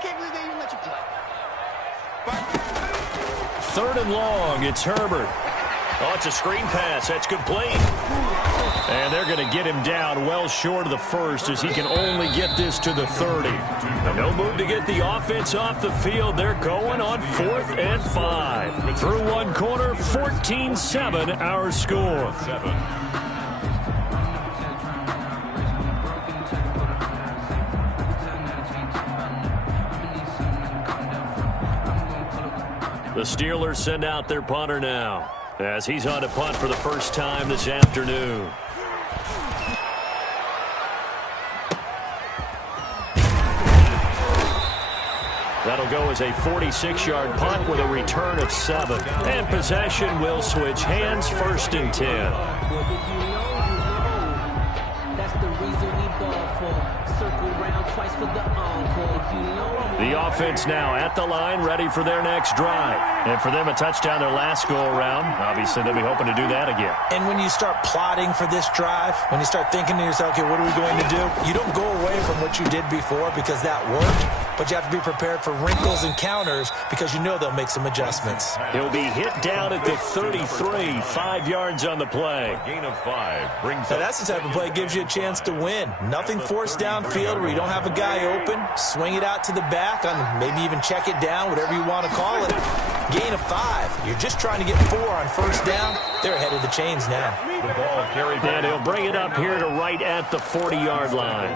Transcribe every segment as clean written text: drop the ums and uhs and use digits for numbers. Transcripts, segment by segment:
can't believe they even let you play. 3rd and long. It's Herbert. Oh, it's a screen pass. That's complete. And they're going to get him down well short of the first as he can only get this to the 30. No move to get the offense off the field. They're going on 4th and 5. Through one quarter, 14-7 our score. The Steelers send out their punter now as he's on to punt for the first time this afternoon. That'll go as a 46-yard punt with a return of 7. And possession will switch hands, 1st and 10. That's the reason we ball for. Circle round twice for the encore. If you know. The offense now at the line, ready for their next drive. And for them, a touchdown their last go-around. Obviously, they'll be hoping to do that again. And when you start plotting for this drive, when you start thinking to yourself, okay, what are we going to do? You don't go away from what you did before because that worked, but you have to be prepared for wrinkles and counters because you know they'll make some adjustments. He'll be hit down at the 33, 5 yards on the play. A gain of 5 brings now, that's the type of play that gives you a chance to win. Nothing forced downfield where you don't have a guy open. Swing it out to the back, maybe even check it down, whatever you want to call it. Gain of 5. You're just trying to get 4 on 1st down. They're ahead of the chains now. The ball carried. And he'll bring it up here to right at the 40-yard line.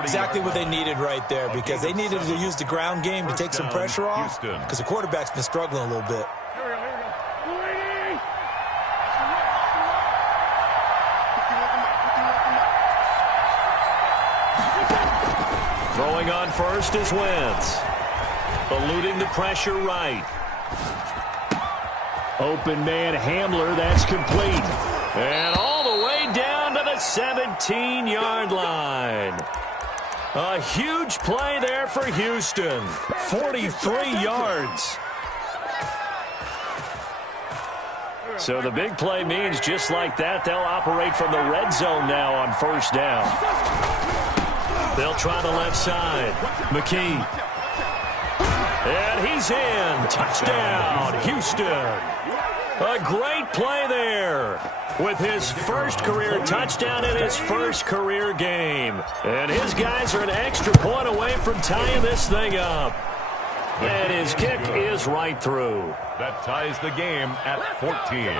Exactly what they needed right there because they needed to use the ground game to take some pressure off because the quarterback's been struggling a little bit. Throwing on first is Wentz. Eluding the pressure right. Open man Hamler, that's complete. And all the way down to the 17-yard line. A huge play there for Houston. 43 yards. So the big play means just like that, they'll operate from the red zone now on 1st down. They'll try the left side. McKee. And he's in. Touchdown, Houston. A great play there with his first career touchdown in his first career game. And his guys are an extra point away from tying this thing up. And his kick is right through. That ties the game at 14.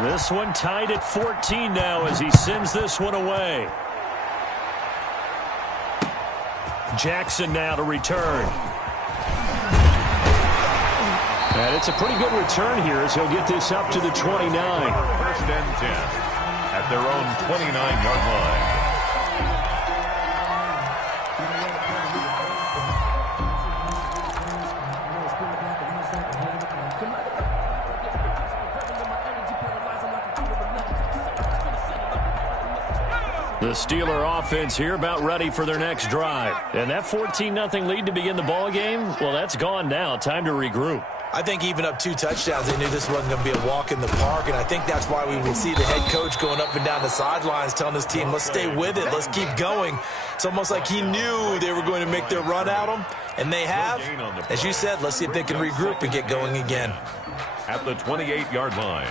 This one tied at 14 now as he sends this one away. Jackson now to return. And it's a pretty good return here as he'll get this up to the 29. 1st and 10 at their own 29-yard line. The Steeler offense here about ready for their next drive. And that 14-0 lead to begin the ball game, well, that's gone now. Time to regroup. I think even up 2 touchdowns, they knew this wasn't going to be a walk in the park, and I think that's why we would see the head coach going up and down the sidelines telling his team, let's stay with it, let's keep going. It's almost like he knew they were going to make their run at him, and they have. As you said, let's see if they can regroup and get going again. At the 28-yard line.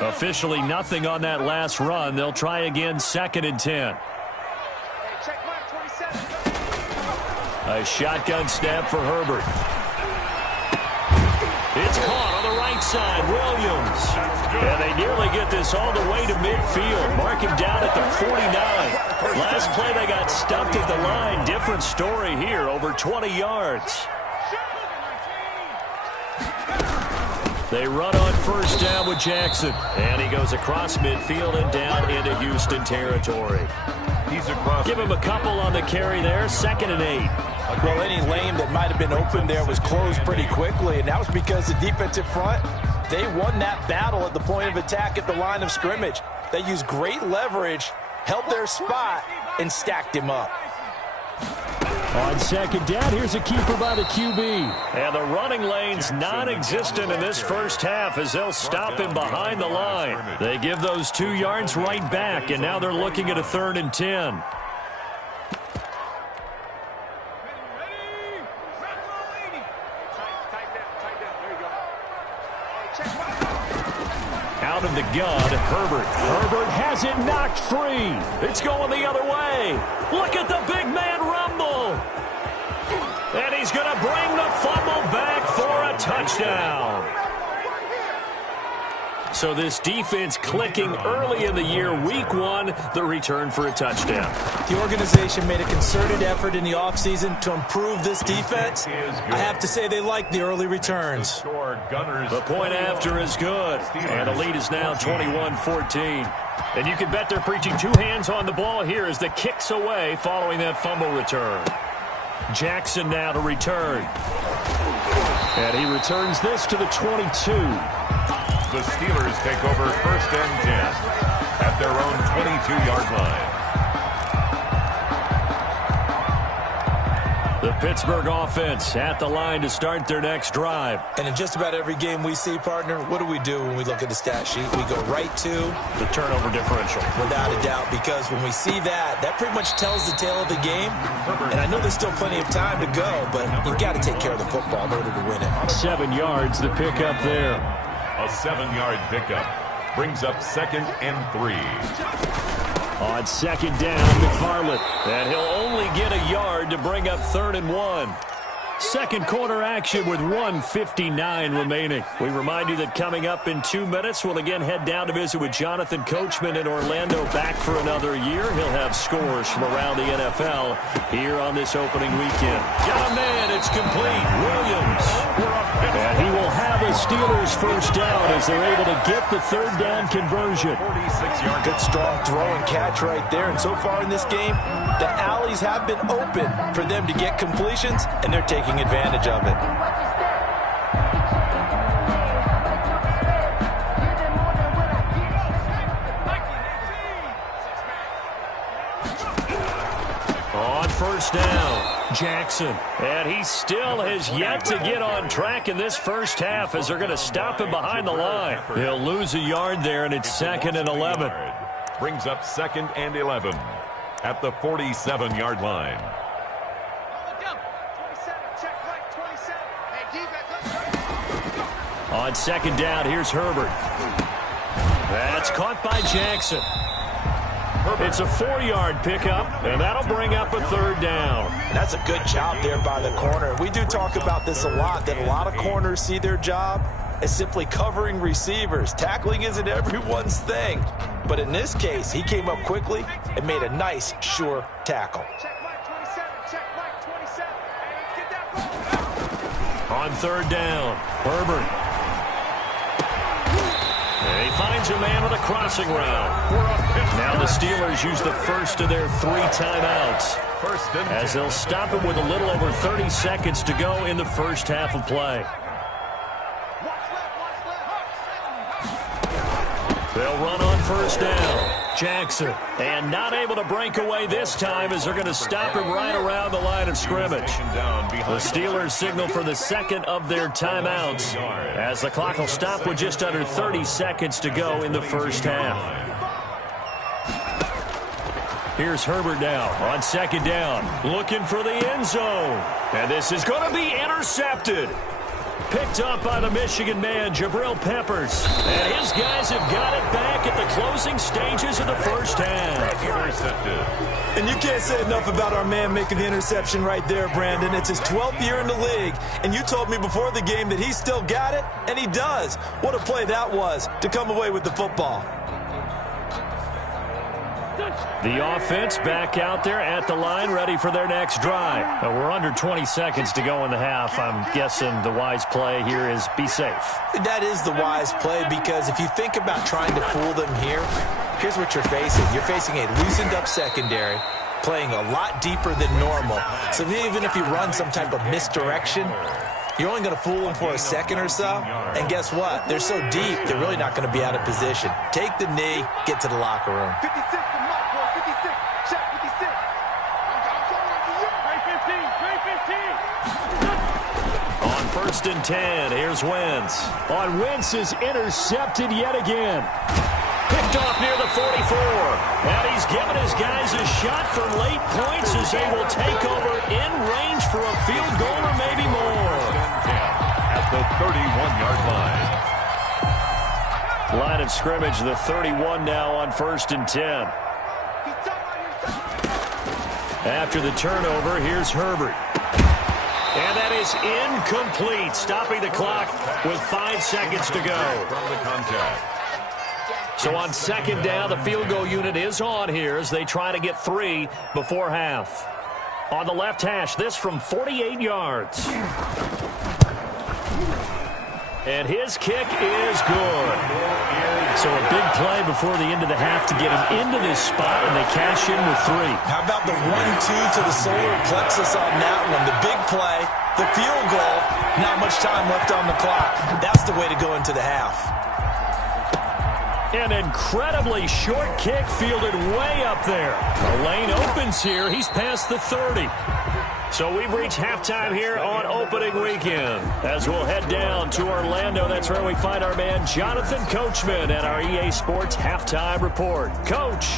Officially nothing on that last run. They'll try again, 2nd and 10. A shotgun snap for Herbert. It's caught on the right side. Williams. And they nearly get this all the way to midfield. Mark him down at the 49. Last play they got stuffed at the line. Different story here, over 20 yards. They run on 1st down with Jackson. And he goes across midfield and down into Houston territory. He's across. Give him a couple on the carry there. 2nd and 8. Well, any lane that might have been open there was closed pretty quickly, and that was because the defensive front, they won that battle at the point of attack at the line of scrimmage. They used great leverage, held their spot, and stacked him up. On second down, here's a keeper by the QB. And the running lane's non-existent in this first half as they'll stop him behind the line. They give those 2 yards right back, and now they're looking at a 3rd and 10. Out of the gun, Herbert. Herbert has it knocked free. It's going the other way. Look at the big man rumble. And he's going to bring the fumble back for a touchdown. So this defense clicking early in the year, week 1, the return for a touchdown. The organization made a concerted effort in the offseason to improve this defense. I have to say they like the early returns. The point after is good, and the lead is now 21-14. And you can bet they're preaching 2 hands on the ball here as the kick's away following that fumble return. Jackson now to return. And he returns this to the 22. The Steelers take over 1st and 10 at their own 22-yard line. The Pittsburgh offense at the line to start their next drive. And in just about every game we see, partner, what do we do when we look at the stat sheet? We go right to the turnover differential. Without a doubt, because when we see that pretty much tells the tale of the game. And I know there's still plenty of time to go, but you've got to take care of the football in order to win it. 7 yards, the pickup there. A 7-yard pickup brings up 2nd and 3. On second down, McFarland. And he'll only get a yard to bring up 3rd and 1. Second quarter action with 1:59 remaining. We remind you that coming up in 2 minutes, we'll again head down to visit with Jonathan Coachman in Orlando, back for another year. He'll have scores from around the NFL here on this opening weekend. Got a man, it's complete. Williams. And he will have a Steelers first down as they're able to get the 3rd down conversion. 46-yard. Good strong throw and catch right there. And so far in this game, the alleys have been open for them to get completions, and they're taking advantage of it. On first down, Jackson. And he still has yet to get on track in this first half as they're going to stop him behind the line. He'll lose a yard there, and it's 2nd and 11. Brings up 2nd and 11 at the 47-yard line. On second down, here's Herbert. That's caught by Jackson. It's a 4-yard pickup, and that'll bring up a 3rd down. That's a good job there by the corner. We do talk about this a lot, that a lot of corners see their job as simply covering receivers. Tackling isn't everyone's thing. But in this case, he came up quickly and made a nice, sure tackle. On 3rd down, Herbert. And he finds a man with a crossing route. Now the Steelers use the first of their 3 timeouts as they'll stop him with a little over 30 seconds to go in the first half of play. They'll run on first down. Jackson, and not able to break away this time as they're going to stop him right around the line of scrimmage. The Steelers signal for the 2nd of their timeouts as the clock will stop with just under 30 seconds to go in the first half. Here's Herbert now on second down, looking for the end zone. And this is going to be intercepted. Picked up by the Michigan man, Jabril Peppers. And his guys have got it back at the closing stages of the first half. Intercepted. And you can't say enough about our man making the interception right there, Brandon. It's his 12th year in the league, and you told me before the game that he still got it, and he does. What a play that was to come away with the football. The offense back out there at the line, ready for their next drive. We're under 20 seconds to go in the half. I'm guessing the wise play here is be safe. That is the wise play, because if you think about trying to fool them here, here's what you're facing. You're facing a loosened up secondary, playing a lot deeper than normal. So even if you run some type of misdirection, you're only going to fool them for a second or so. And guess what? They're so deep, they're really not going to be out of position. Take the knee, get to the locker room. 56, check 56. I'm coming to you. 15. On 1st and 10, here's Wentz. On Wentz is intercepted yet again. Picked off near the 44. And he's given his guys a shot for late points as they will take over in range for a field goal or maybe more. At the 31-yard line. Line of scrimmage, the 31 now on 1st and 10. After the turnover, here's Herbert. And that is incomplete, stopping the clock with 5 seconds to go. From the contact. So on 2nd down, the field goal unit is on here as they try to get 3 before half. On the left hash, this from 48 yards. And his kick is good. So a big play before the end of the half to get him into this spot, and they cash in with 3. How about the 1-2 to the solar plexus on that one? The big play, the field goal, not much time left on the clock. That's the way to go into the half. An incredibly short kick fielded way up there. The lane opens here. He's past the 30. So we've reached halftime here on opening weekend. As we'll head down to Orlando, that's where we find our man Jonathan Coachman at our EA Sports Halftime Report. Coach.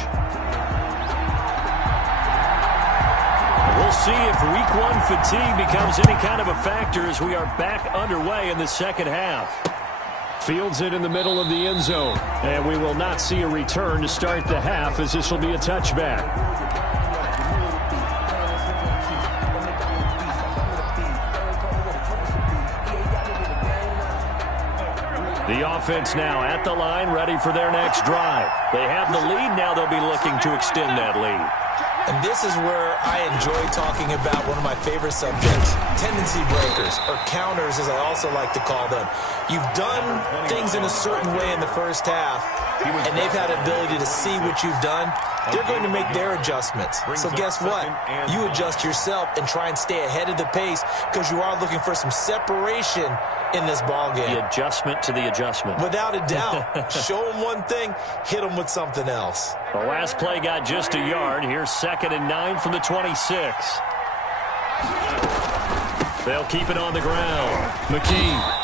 We'll see if Week 1 fatigue becomes any kind of a factor as we are back underway in the second half. Fields it in the middle of the end zone. And we will not see a return to start the half as this will be a touchback. The offense now at the line, ready for their next drive. They have the lead. Now they'll be looking to extend that lead. And this is where I enjoy talking about one of my favorite subjects, tendency breakers, or counters as I also like to call them. You've done things in a certain way in the first half, and they've had the ability to see what you've done. They're going to make their adjustments. So guess what? You adjust yourself and try and stay ahead of the pace because you are looking for some separation in this ballgame. The adjustment to the adjustment. Without a doubt. Show them one thing, hit them with something else. The last play got just a yard. Here's 2nd and 9 from the 26. They'll keep it on the ground. McKee.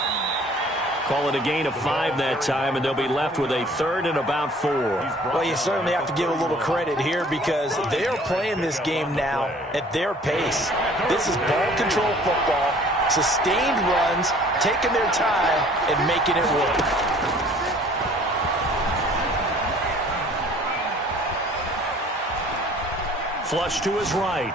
Call it a gain of 5 that time, and they'll be left with a 3rd and about 4. Well, you certainly have to give a little credit here because they are playing this game now at their pace. This is ball control football, sustained runs, taking their time, and making it work. Flush to his right.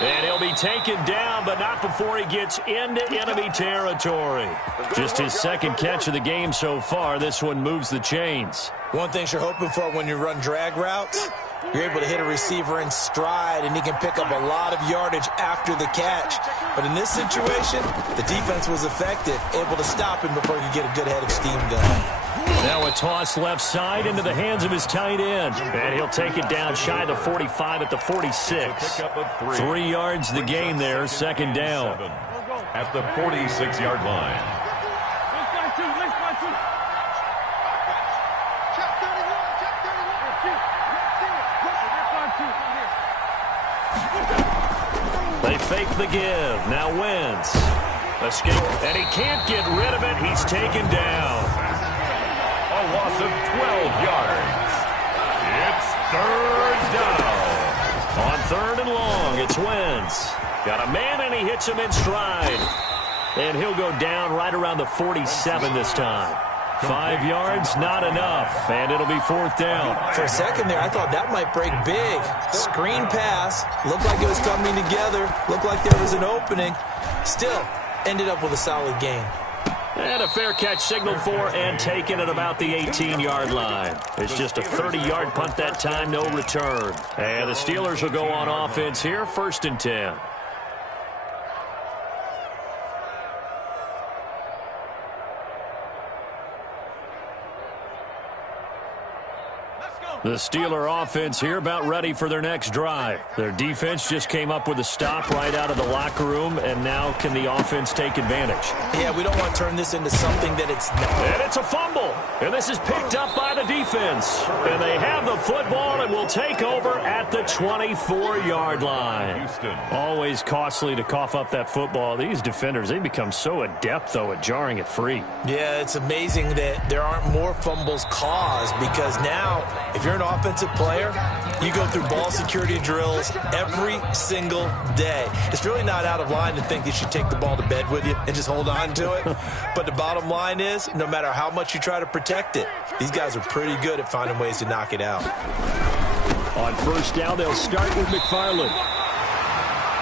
And he'll be taken down, but not before he gets into enemy territory. Just his 2nd catch of the game so far. This one moves the chains. One thing you're hoping for when you run drag routes, you're able to hit a receiver in stride, and he can pick up a lot of yardage after the catch. But in this situation, the defense was effective, able to stop him before he could get a good head of steam going. Now a toss left side into the hands of his tight end. And he'll take it down shy of the 45 at the 46. 3 yards the gain there, 2nd down. At the 46-yard line. They fake the give. Now Wentz. Escape. And he can't get rid of it. He's taken down. A loss of 12 yards. It's 3rd down. On 3rd and long, it's Wentz. Got a man, and he hits him in stride. And he'll go down right around the 47 this time. 5 yards, not enough, and it'll be 4th down. For a second there, I thought that might break big. Screen pass. Looked like it was coming together. Looked like there was an opening. Still, ended up with a solid gain. And a fair catch signaled for and taken at about the 18-yard line. It's just a 30-yard punt that time, no return. And the Steelers will go on offense here, 1st and 10. Let's go. The Steeler offense here about ready for their next drive. Their defense just came up with a stop right out of the locker room, and now can the offense take advantage? Yeah, we don't want to turn this into something that it's not. And it's a fumble, and this is picked up by the defense. And they have the football and will take over at the 24-yard line. Houston. Always costly to cough up that football. These defenders, they become so adept, though, at jarring it free. Yeah, it's amazing that there aren't more fumbles caused, because now, if you're an offensive player, you go through ball security drills every single day. It's really not out of line to think you should take the ball to bed with you and just hold on to it. But the bottom line is, no matter how much you try to protect it, these guys are pretty good at finding ways to knock it out. On first down, they'll start with McFarland.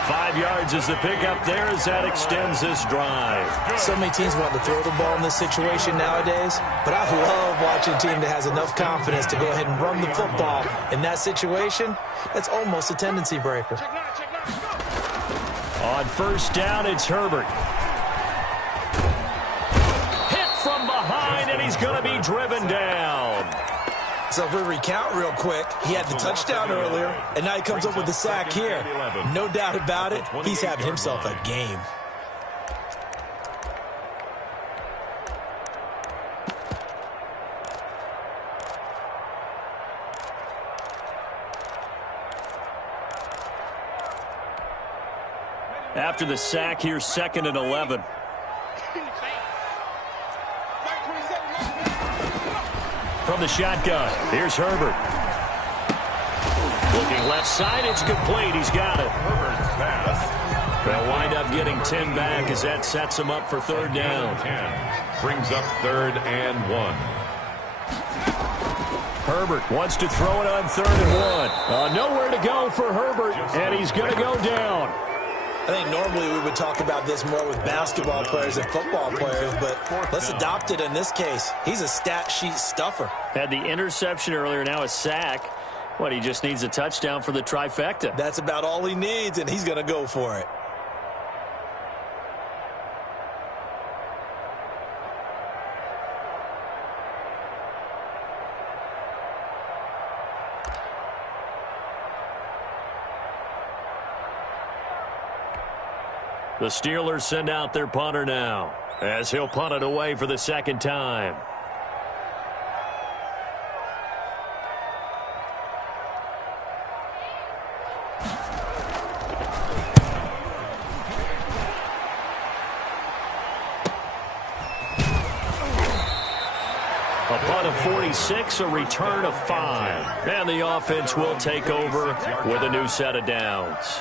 5 yards is the pickup there as that extends this drive. So many teams want to throw the ball in this situation nowadays, but I love watching a team that has enough confidence to go ahead and run the football. In that situation, that's almost a tendency breaker. On first down, it's Herbert. Hit from behind, and he's going to be driven down. So if we recount real quick, he had the touchdown earlier, and now he comes up with the sack here. No doubt about it, he's having himself a game. After the sack, here's 2nd and 11. From the shotgun, here's Herbert. Looking left side, it's complete. He's got it. Herbert's pass. They'll wind up getting 10 back as that sets them up for 3rd down. 10 brings up 3rd and 1. Herbert wants to throw it on 3rd and 1. Nowhere to go for Herbert, and he's going to go down. I think normally we would talk about this more with basketball players and football players, but let's adopt it in this case. He's a stat sheet stuffer. Had the interception earlier, now a sack. What, he just needs a touchdown for the trifecta. That's about all he needs, and he's going to go for it. The Steelers send out their punter now, as he'll punt it away for the 2nd time. A punt of 46, a return of 5. And the offense will take over with a new set of downs.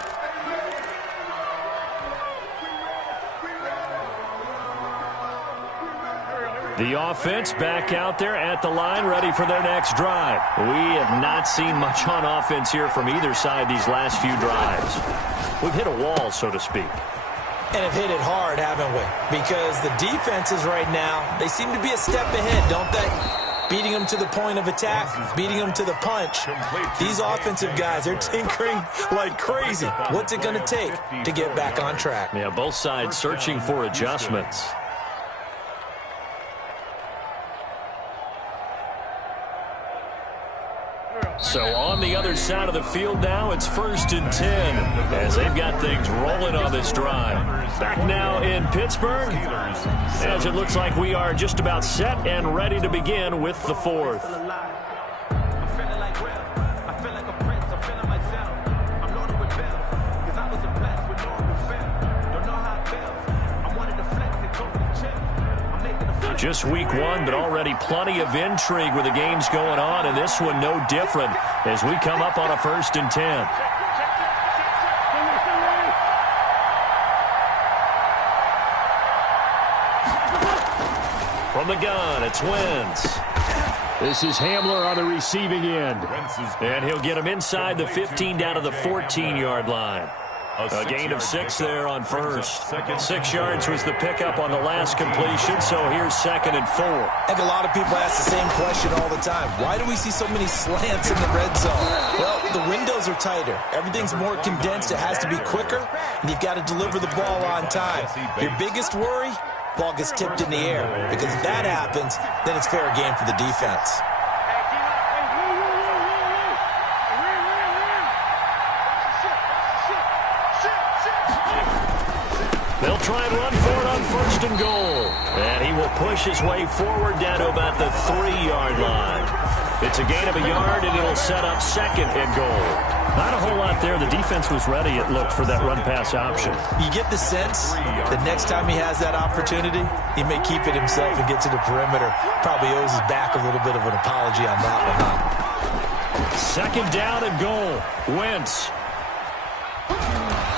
The offense back out there at the line, ready for their next drive. We have not seen much on offense here from either side these last few drives. We've hit a wall, so to speak. And have hit it hard, haven't we? Because the defenses right now, they seem to be a step ahead, don't they? Beating them to the point of attack, beating them to the punch. These offensive guys, they're tinkering like crazy. What's it going to take to get back on track? Yeah, both sides searching for adjustments. So on the other side of the field now, it's 1st and 10 as they've got things rolling on this drive. Back now in Pittsburgh, as it looks like we are just about set and ready to begin with the 4th. Just week 1, but already plenty of intrigue with the games going on, and this one no different as we come up on a 1st and 10. From the gun, it's Wentz. This is Hamler on the receiving end. And he'll get him inside the 15 down to the 14-yard line. A gain of 6 there on first. 6 yards was the pickup on the last completion, so here's 2nd and 4. I think a lot of people ask the same question all the time. Why do we see so many slants in the red zone? Well, the windows are tighter. Everything's more condensed. It has to be quicker, and you've got to deliver the ball on time. Your biggest worry? Ball gets tipped in the air, because if that happens, then it's fair game for the defense. They'll try and run for it on 1st and goal. And he will push his way forward down to about the 3-yard line. It's a gain of a yard, and it'll set up 2nd and goal. Not a whole lot there. The defense was ready, it looked, for that run-pass option. You get the sense that next time he has that opportunity, he may keep it himself and get to the perimeter. Probably owes his back a little bit of an apology on that one, huh? 2nd down and goal. Wentz.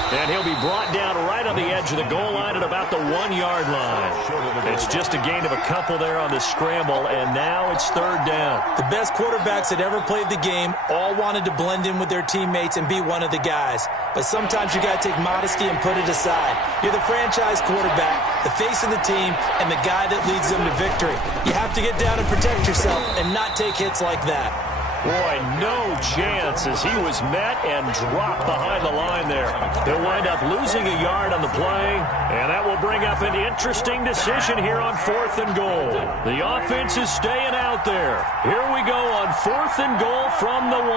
And he'll be brought down right on the edge of the goal line at about the 1-yard line. It's just a gain of a couple there on the scramble, and now it's 3rd down. The best quarterbacks that ever played the game all wanted to blend in with their teammates and be one of the guys. But sometimes you got to take modesty and put it aside. You're the franchise quarterback, the face of the team, and the guy that leads them to victory. You have to get down and protect yourself and not take hits like that. Boy, no chance as he was met and dropped behind the line there. He'll wind up losing a yard on the play, and that will bring up an interesting decision here on 4th and goal. The offense is staying out there. Here we go on 4th and goal from the 1.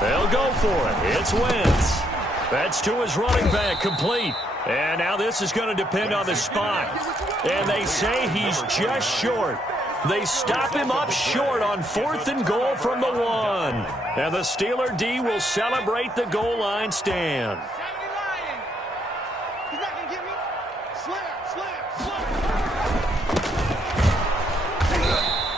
They'll go for it. It's Wentz. That's to his running back, complete. And now this is going to depend on the spot. And they say he's just short. They stop him up short on 4th and goal from the 1. And the Steeler D will celebrate the goal line stand.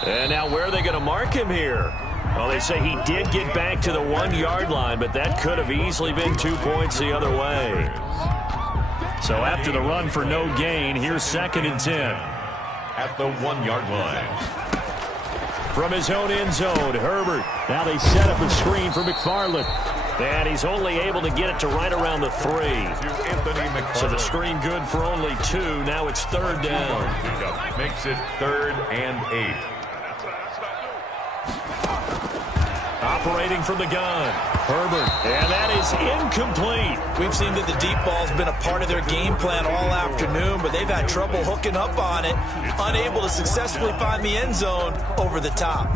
And now where are they going to mark him here? Well, they say he did get back to the 1-yard line, but that could have easily been 2 points the other way. So after the run for no gain, here's 2nd and 10. At the 1-yard line. From his own end zone, Herbert. Now they set up a screen for McFarland. And he's only able to get it to right around the 3. So the screen good for only 2. Now it's 3rd down. Makes it 3rd and 8. Operating from the gun, Herbert, and that is incomplete. We've seen that the deep ball's been a part of their game plan all afternoon, but they've had trouble hooking up on it, unable to successfully find the end zone over the top.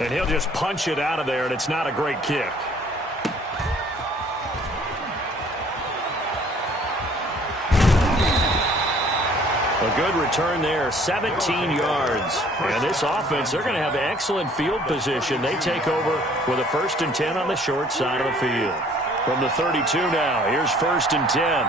And he'll just punch it out of there, and it's not a great kick. A good return there, 17 yards. And this offense, they're going to have excellent field position. They take over with a 1st and 10 on the short side of the field. From the 32 now, here's 1st and 10.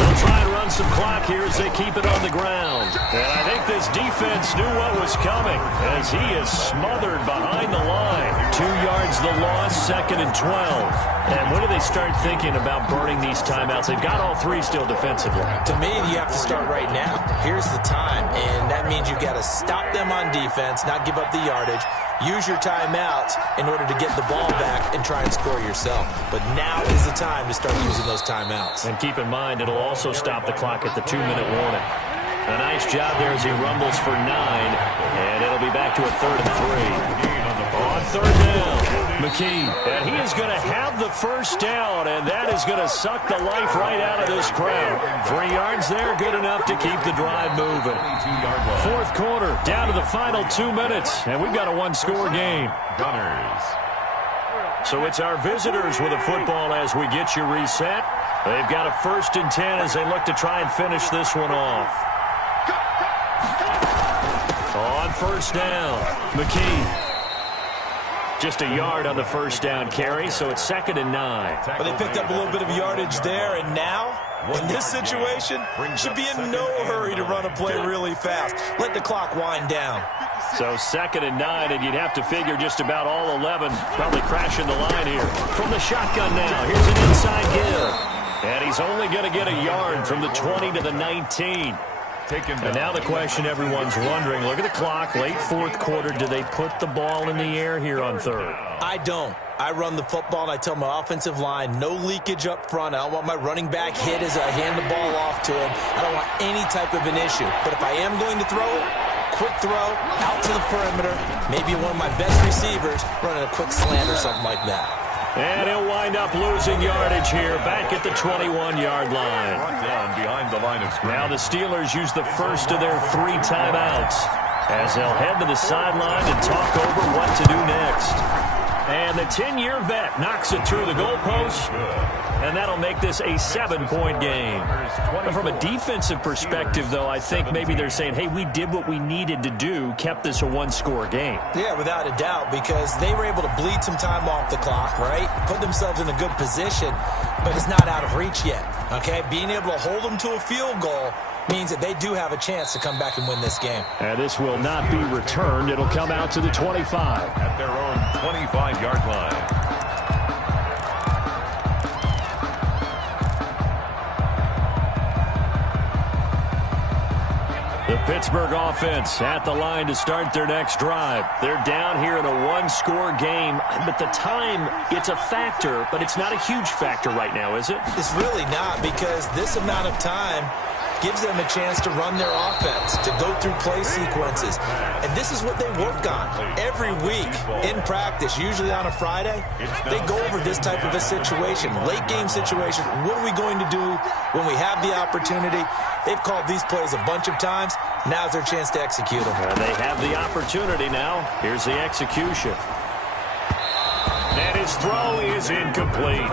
They'll try and run some clock here as they keep it on the ground. And I think this defense knew what was coming as he is smothered behind the line. 2 yards the loss, 2nd and 12. And when do they start thinking about burning these timeouts? They've got all 3 still defensively. To me, you have to start right now. Here's the time, and that means you've got to stop them on defense, not give up the yardage, use your timeouts in order to get the ball back and try and score yourself. But now is the time to start using those timeouts. And keep in mind, it'll also stop the clock at the 2-minute warning. A nice job there as he rumbles for 9, and it'll be back to a 3rd and 3. On 3rd down, McKee, and he is going to have the 1st down, and that is going to suck the life right out of this crowd. 3 yards there, good enough to keep the drive moving. 4th quarter, down to the final 2 minutes, and we've got a 1-score game. Gunners. So it's our visitors with a football as we get you reset. They've got a 1st and 10 as they look to try and finish this one off. On 1st down, McKee. Just a yard on the 1st down carry, so it's 2nd and 9. But they picked up a little bit of yardage there, and now, in this situation, should be in no hurry to run a play really fast. Let the clock wind down. So 2nd and 9, and you'd have to figure just about all 11 probably crashing the line here. From the shotgun now, here's an inside give. And he's only going to get a yard from the 20 to the 19. And now the question everyone's wondering, look at the clock, late 4th quarter, do they put the ball in the air here on 3rd? I don't. I run the football, and I tell my offensive line, no leakage up front. I don't want my running back hit as I hand the ball off to him. I don't want any type of an issue. But if I am going to throw it, quick throw out to the perimeter. Maybe one of my best receivers running a quick slant or something like that. And he'll wind up losing yardage here, back at the 21-yard line. Brought down behind the line of scrimmage. Now the Steelers use the first of their 3 timeouts as they'll head to the sideline and talk over what to do next. And the 10-year vet knocks it through the goalpost, and that'll make this a 7-point game. But from a defensive perspective, though, I think maybe they're saying, hey, we did what we needed to do, kept this a one-score game. Yeah, without a doubt, because they were able to bleed some time off the clock, right? Put themselves in a good position, but it's not out of reach yet, okay? Being able to hold them to a field goal means that they do have a chance to come back and win this game. And this will not be returned. It'll come out to the 25. At their own 25-yard line. The Pittsburgh offense at the line to start their next drive. They're down here in a one-score game, but the time, it's a factor, but it's not a huge factor right now, is it? It's really not, because this amount of time gives them a chance to run their offense, to go through play sequences. And this is what they work on every week in practice, usually on a Friday. They go over this type of a situation, late game situation. What are we going to do when we have the opportunity? They've called these plays a bunch of times. Now's their chance to execute them. They have the opportunity now. Here's the execution. And his throw is incomplete.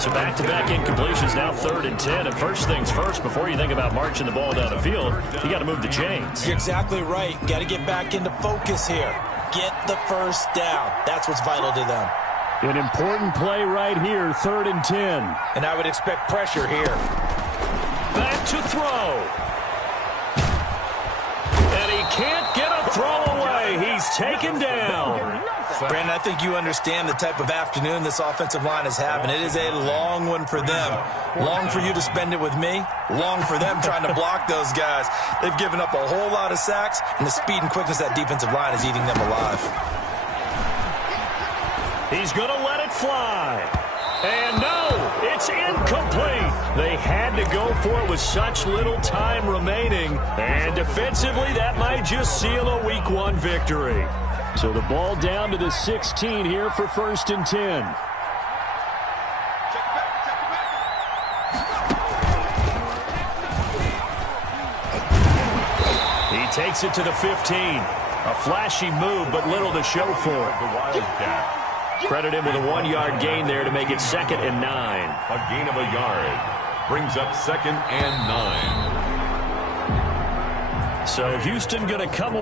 So back-to-back incompletions, now 3rd and 10. And first things first, before you think about marching the ball down the field, you got to move the chains. You're exactly right. Got to get back into focus here. Get the first down. That's what's vital to them. An important play right here, 3rd and 10. And I would expect pressure here. Back to throw. And he can't get a throw away. He's taken down. Brandon, I think you understand the type of afternoon this offensive line is having. It is a long one for them. Long for you to spend it with me. Long for them trying to block those guys. They've given up a whole lot of sacks, and the speed and quickness of that defensive line is eating them alive. He's going to let it fly. And no, it's incomplete. They had to go for it with such little time remaining. And defensively, that might just seal a Week 1 victory. So the ball down to the 16 here for 1st and 10. He takes it to the 15. A flashy move, but little to show for it. The Wildcat. Credit him with a 1-yard gain there to make it 2nd and 9. A gain of a yard. Brings up 2nd and 9. So Houston going to come